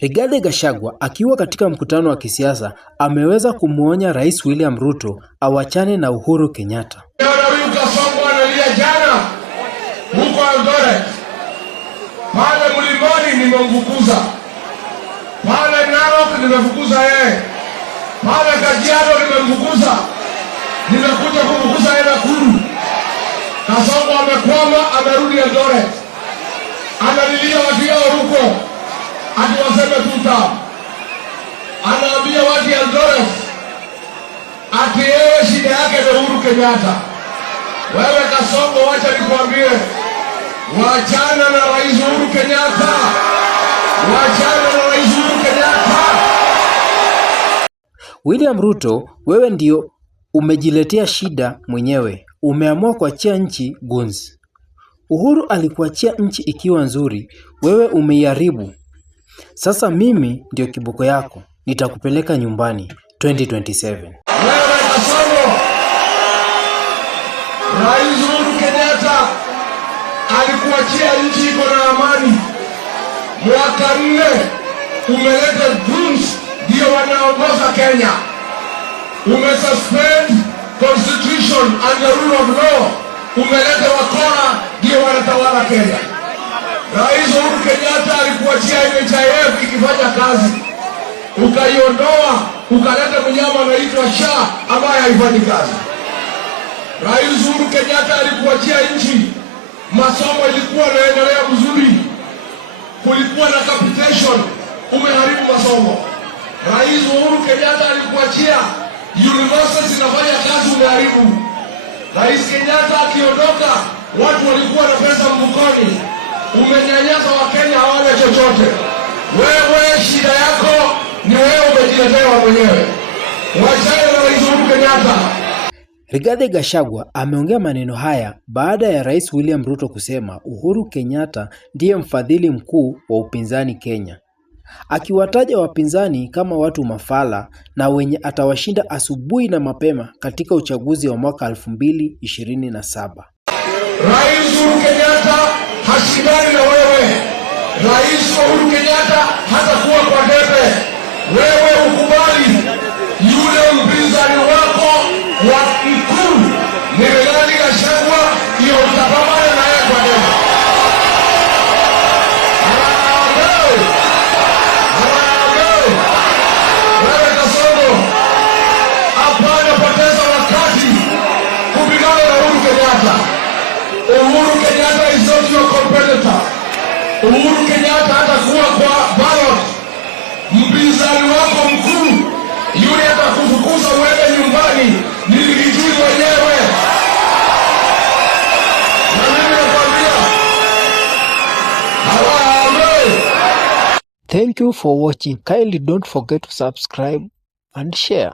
Rigathi Gachagua akiwa katika mkutano wa kisiasa ameweza kumuonya Rais William Ruto awachane na Uhuru Kenyatta. Jana huko Eldoret pale Mlimani nimemfukuza, pale Narok nimefukuza yeye, pale Kajiado nimemfukuza, nimekuja kumfukuza yeye Nakuru. Kasongo amekwama, amerudi Eldoret, analilia watu yao huko ati waseme tuta, anaambia watu ya Eldoret ati yeye shida yake ni Uhuru Kenyatta. Wewe Kasongo, wacha nikwambie, wachana na Rais Uhuru Kenyatta, wachana na Rais Uhuru Kenyatta. William Ruto, wewe ndio umejiletea shida mwenyewe, umeamua kuachia nchi gunzi. Uhuru alikuachia nchi ikiwa nzuri, wewe umeiharibu. Sasa mimi ndio kiboko yako, nitakupeleka nyumbani 2027. Wewe Kasongo, Rais Uhuru Kenyatta alikuachia nchi iko na amani. Mwaka 4 umeleta goons ndio wanaongoza Kenya. Umesuspend constitution and the rule of law. Umeleta wakora ndio wanatawala Kenya. Rais Uhuru Kenyatta alikuachia NHIF ikifanya kazi, ukaiondoa, ukaleta mnyama anaitwa SHA ambaye haifanyi kazi. Rais Uhuru Kenyatta alikuachia nchi, masomo ilikuwa inaendelea vizuri, kulikuwa na capitation, umeharibu masomo. Rais Uhuru Kenyatta alikuachia universities inafanya kazi, umeharibu. Rais Kenyatta akiondoka, watu walikuwa na pesa mfukoni, umenyanyasa Wakenya hawana chochote. Wewe shida yako ni wewe umejiletea mwenyewe. Wachana na Rais Uhuru Kenyatta. Rigathi Gachagua ameongea maneno haya baada ya Rais William Ruto kusema Uhuru Kenyatta ndiye mfadhili mkuu wa upinzani Kenya, akiwataja wapinzani kama watu mafala na wenye atawashinda asubuhi na mapema katika uchaguzi wa mwaka 2027. Rais Uhuru Kenyatta hashindani na wewe. Rais Uhuru Kenyatta hatakuwa kwa debe. Wewe ukubali yule mpinzani wako wa mkuu ni Rigathi Gachagua, hiyo utapambana na yeye kwa debe. Wewe Kasongo, hapana poteza wakati kupigana na Uhuru Kenyatta. Uhuru Kenyatta is not your competitor. Uhuru Kenyatta hatakuwa kwa ballot. Mpinzani wako mkuu yule atakufukuza uende nyumbani, nilijui mwenyewe. Na mimi nakwambia hawa. Thank you for watching. Kindly don't forget to subscribe and share.